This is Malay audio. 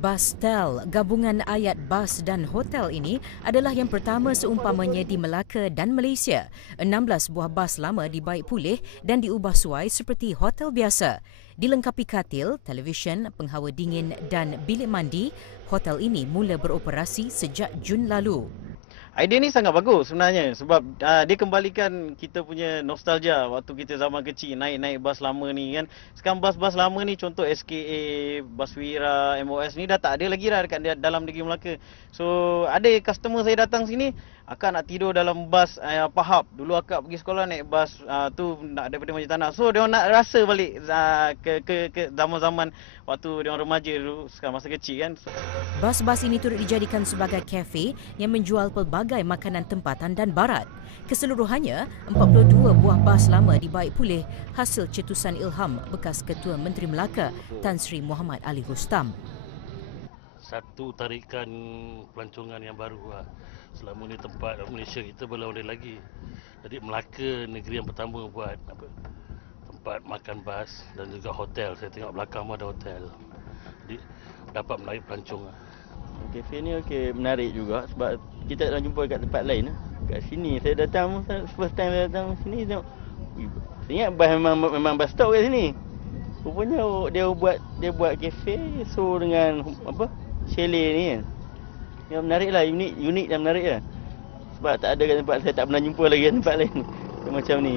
Bustel, gabungan ayat bas dan hotel ini adalah yang pertama seumpamanya di Melaka dan Malaysia. 16 buah bas lama dibaik pulih dan diubah suai seperti hotel biasa. Dilengkapi katil, televisyen, penghawa dingin dan bilik mandi, hotel ini mula beroperasi sejak Jun lalu. Idea ni sangat bagus sebenarnya sebab dia kembalikan kita punya nostalgia waktu kita zaman kecil naik-naik bas lama ni kan. Sekarang bas-bas lama ni contoh SKA, Buswira, MOS ni dah tak ada lagi dah dekat dalam negeri Melaka. So ada customer saya datang sini, akak nak tidur dalam bas Pahap. Dulu akak pergi sekolah naik bas tu nak daripada Majlis Tanah. So dia nak rasa balik ke zaman-zaman waktu dia orang remaja dulu sekarang masa kecil kan. Bas-bas ini turut dijadikan sebagai kafe yang menjual pelbagai makanan tempatan dan barat. Keseluruhannya, 42 buah bas lama dibaik pulih hasil cetusan ilham bekas Ketua Menteri Melaka Tan Sri Muhammad Ali Rustam. Satu tarikan pelancongan yang baru lah. Selama ni tempat Malaysia kita belum ada lagi. Jadi Melaka negeri yang pertama buat tempat makan bas dan juga hotel. Saya tengok belakang pun ada hotel. Jadi dapat menarik pelancong lah. Kafe ni okey, menarik juga sebab kita tak jumpa kat tempat lain. Kat sini saya datang, first time saya datang sini tengok. Saya ingat bas memang bus stop kat sini. Rupanya dia buat kafe so dengan apa? Chalet ni kan. Yang menarik lah, unik dan menarik lah. Sebab tak ada kat tempat, saya tak pernah jumpa lagi kat tempat lain macam ni.